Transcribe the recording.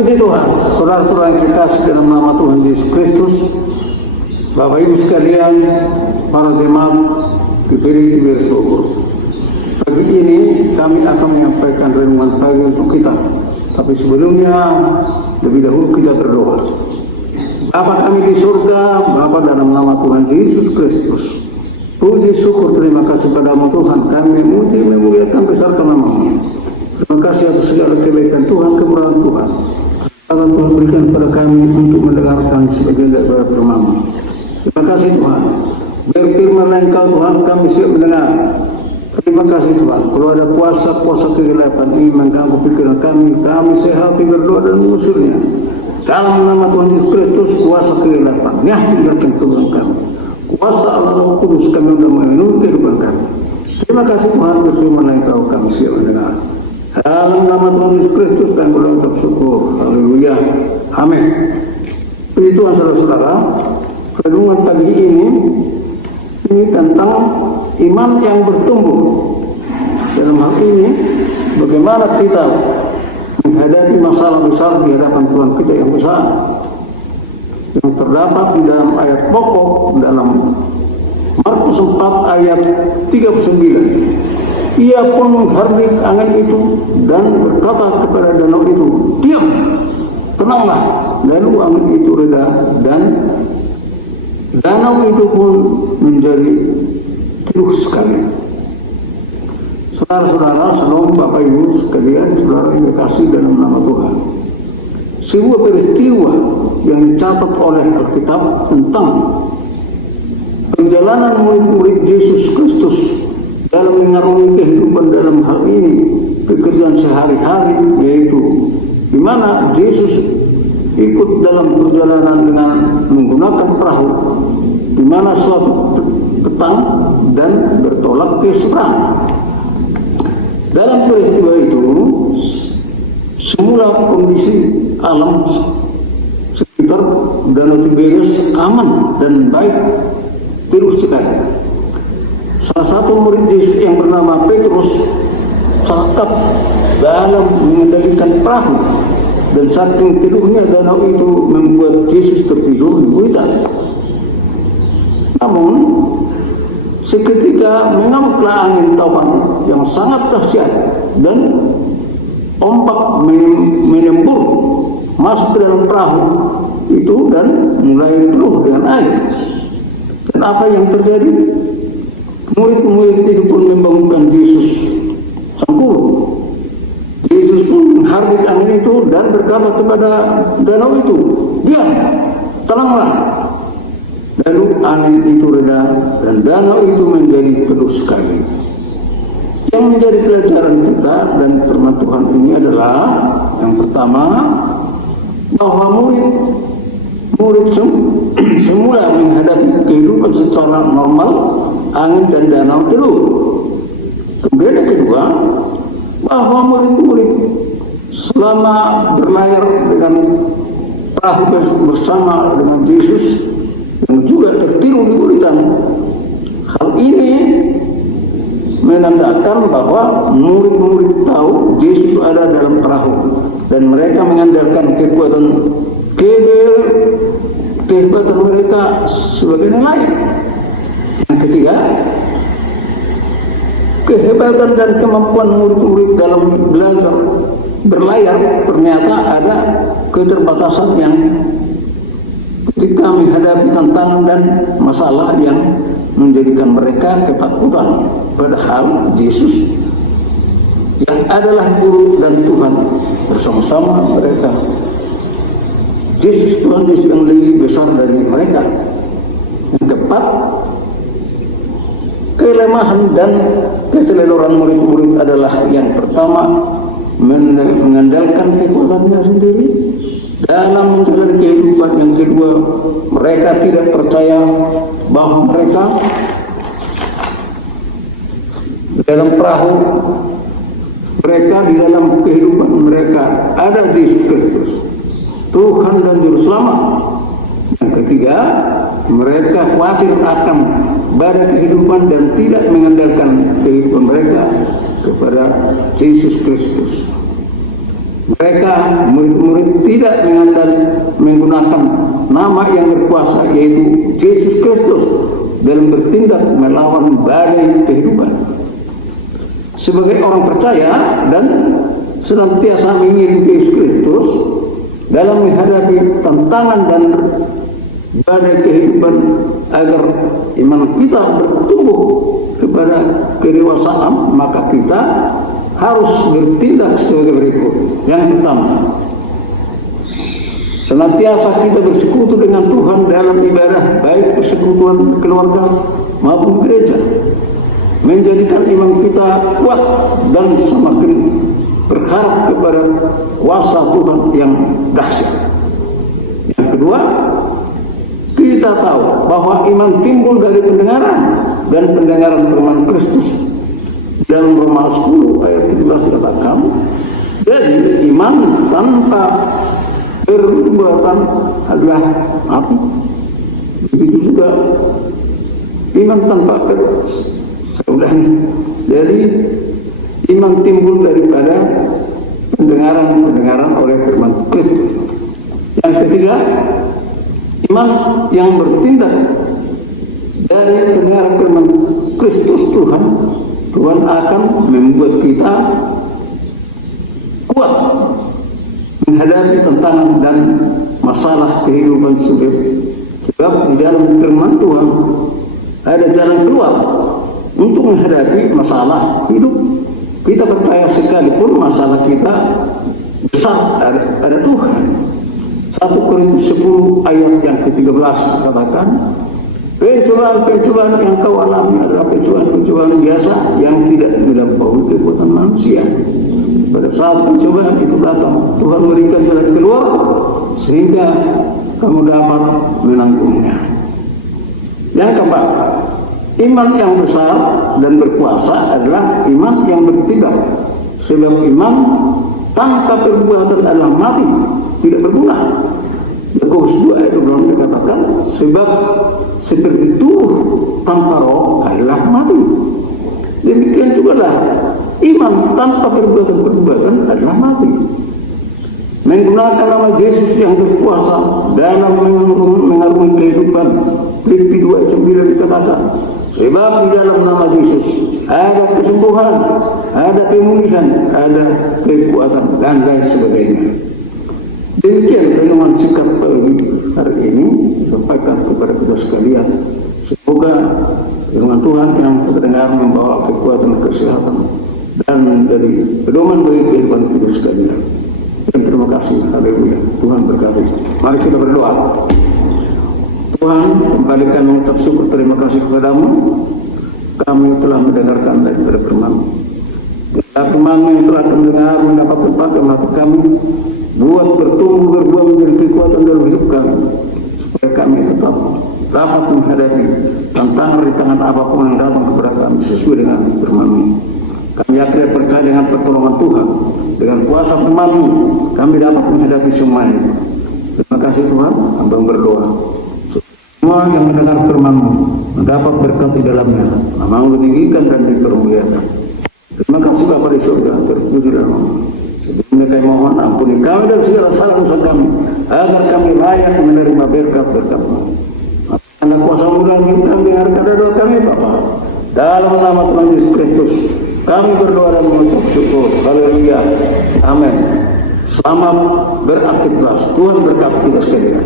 Puji Tuhan, saudara-saudara yang dikasih dalam nama Tuhan Yesus Kristus, Bapak Ibu sekalian, para jemaat diberi syukur. Pagi ini kami akan menyampaikan renungan pagi untuk kita. Tapi sebelumnya, lebih dahulu kita berdoa. Bapa kami di surga, Bapa dalam nama Tuhan Yesus Kristus, puji syukur terima kasih padamu Tuhan. Kami memuji memuliakan besarkan nama-Mu. Terima kasih atas segala kebaikan Tuhan, kemurahan Tuhan. Akan Tuhan berikan kepada kami untuk mendengarkan sebagian daripada firman-Mu. Terima kasih Tuhan. Berfirman Engkau Tuhan, kami siap mendengar. Terima kasih Tuhan. Kalau ada puasa kegelapan ini mengganggu pikiran kami sehat berdoa dan mengusirnya. Dalam nama Tuhan Yesus Kristus, kuasa kegelapan tinggalkan kehidupan kami. Kuasa Allah Roh Kudus kami untuk memenuhi kehidupan kami. Terima kasih Tuhan, berfirman Engkau kami siap mendengar. Dalam nama Tuhan Yesus Kristus dan berdoa syukur. Haleluya. Amin. Puji Tuhan saudara-saudara, renungan pagi ini tentang iman yang bertumbuh. Dalam hal ini, bagaimana kita menghadapi masalah besar di hadapan Tuhan kita yang besar, yang terdapat di dalam ayat pokok dalam Markus 4 ayat 39. Ia pun menghardik angin itu dan berkata kepada danau itu, diam, tenanglah. Lalu angin itu reda dan danau itu pun menjadi teduh sekali. Saudara-saudara, salam Bapak Ibu sekalian, saudara yang dikasih dalam nama Tuhan. Sebuah peristiwa yang dicatat oleh Alkitab tentang perjalanan murid-murid Yesus Kristus dalam mengarungi kehidupan dalam hal ini pekerjaan sehari-hari, yaitu di mana Yesus ikut dalam perjalanan dengan menggunakan perahu, di mana suatu petang dan bertolak ke seberang. Dalam peristiwa itu, semula kondisi alam sekitar Danau Tiberias aman dan baik terus sekali. Salah satu murid Yesus yang bernama Petrus cakap dalam mengendalikan perahu, dan saking teduhnya danau itu membuat Yesus tertidur di hutan. Namun seketika mengamuklah angin taufan yang sangat dahsyat dan ombak menyembur masuk ke dalam perahu itu dan mulai penuh dengan air. Dan apa yang terjadi? Murid-murid itu pun membangunkan Yesus sang guru. Yesus pun menghardik angin itu dan berkata kepada danau itu, diam, tenanglah. Lalu angin itu reda dan danau itu menjadi teduh sekali. Yang menjadi pelajaran kita dan firman Tuhan ini adalah yang pertama, bahwa murid semula menghadapi kehidupan secara normal, angin dan danau teduh. Kemudian yang kedua, bahwa murid-murid selama berlayar dengan perahu bersama dengan Yesus yang juga tertidur di hutan, hal ini menandakan bahwa murid-murid tahu Yesus ada dalam perahu dan mereka mengandalkan kekuatan mereka sebagai nelayan. Yang ketiga, kehebatan dan kemampuan murid-murid dalam belajar berlayar ternyata ada keterbatasan yang ketika menghadapi tantangan dan masalah yang menjadikan mereka ketakutan. Padahal Yesus yang adalah guru dan Tuhan bersama-sama mereka. Yesus Tuhan Yesus yang lebih besar dari mereka. Yang keempat, kelemahan dan keteledoran murid-murid adalah yang pertama, mengandalkan kekuatannya sendiri dalam menjalani kehidupan. Yang kedua, mereka tidak percaya bahwa mereka dalam perahu mereka, di dalam kehidupan mereka ada Yesus Kristus, Tuhan dan Juru Selamat. Yang ketiga, mereka khawatir akan badai kehidupan dan tidak mengandalkan kehidupan mereka kepada Yesus Kristus. Mereka murid-murid tidak menggunakan nama yang berkuasa, yaitu Yesus Kristus, dalam bertindak melawan badai kehidupan. Sebagai orang percaya dan senantiasa mengiring Yesus Kristus dalam menghadapi tantangan dan badai kehidupan, agar iman kita bertumbuh kepada kedewasaan, maka kita harus bertindak sebagai berikut. Yang pertama, senantiasa kita bersekutu dengan Tuhan dalam ibadah, baik persekutuan keluarga maupun gereja, menjadikan iman kita kuat dan semakin berharap kepada kuasa Tuhan yang dahsyat. Yang kedua, kita tahu bahwa iman timbul dari pendengaran, dan pendengaran firman Kristus. Dalam Roma 10 ayat 17 dikatakan, jadi iman tanpa perbuatan adalah mati. Begitu juga iman tanpa jadi iman timbul daripada pendengaran oleh firman Kristus. Yang ketiga, iman yang bertindak dari pendengaran firman Kristus Tuhan akan membuat kita kuat menghadapi tantangan dan masalah kehidupan sebab di dalam firman Tuhan ada jalan keluar untuk menghadapi masalah hidup. Kita percaya sekalipun masalah kita besar, ada Tuhan. 1 Korintus 10 ayat yang ke-13 katakan, pencobaan yang kau alami adalah pencobaan biasa yang tidak melampaui kekuatan manusia. Pada saat pencobaan itu datang, Tuhan memberikan jalan keluar sehingga kamu dapat menanggungnya. Yang keempat, iman yang besar dan berkuasa adalah iman yang bertindak. Sebab iman tanpa perbuatan adalah mati, tidak berguna. Yakobus 2 ayat 12 dikatakan, sebab seperti tubuh tanpa roh adalah mati. Demikian juga lah iman tanpa perbuatan adalah mati. Menggunakan nama Yesus yang berkuasa dalam mengarungi kehidupan, Filipi 2 ayat 9 dikatakan, sebab di dalam nama Yesus ada kesembuhan, ada pemulihan, ada kekuatan, dan lain sebagainya. Demikian renungan sikap hari ini disampaikan kepada kita sekalian. Semoga firman Tuhan yang kita dengar membawa kekuatan, kesehatan, dan dari pedoman bagi kehidupan kita sekalian. Dan terima kasih. Haleluya. Tuhan berkati. Mari kita berdoa. Tuhan, kembali kami mengucap syukur, terima kasih kepadamu. Kami telah mendengarkan daripada firman-Mu. Firman-Mu yang telah kami dengar mendapat tempat dalam hati kami, buat bertumbuh berbuah menjadi kekuatan dalam hidup kami, supaya kami tetap dapat menghadapi tantangan di tangan apapun yang datang kepada kami sesuai dengan firman-Mu. Kami yakin percaya dengan pertolongan Tuhan, dengan kuasa firman-Mu kami dapat menghadapi semuanya. Terima kasih Tuhan, hamba berdoa. Semua yang mendengar firman-Mu mendapat berkat di dalamnya, nama-Mu ditinggikan dan dipermuliakan. Terima kasih Bapa di surga, terpuji nama-Mu. Sebelumnya kami mohon ampuni kami dan segala salah dosa kami, agar kami layak menerima berkat-berkat-Mu. Karena kuasa-Mu dalam hidup kami, dengarkan doa kami Bapa. Dalam nama Tuhan Yesus Kristus kami berdoa dan mengucap syukur. Haleluya. Amin. Selamat beraktivitas. Tuhan berkati kita sekalian.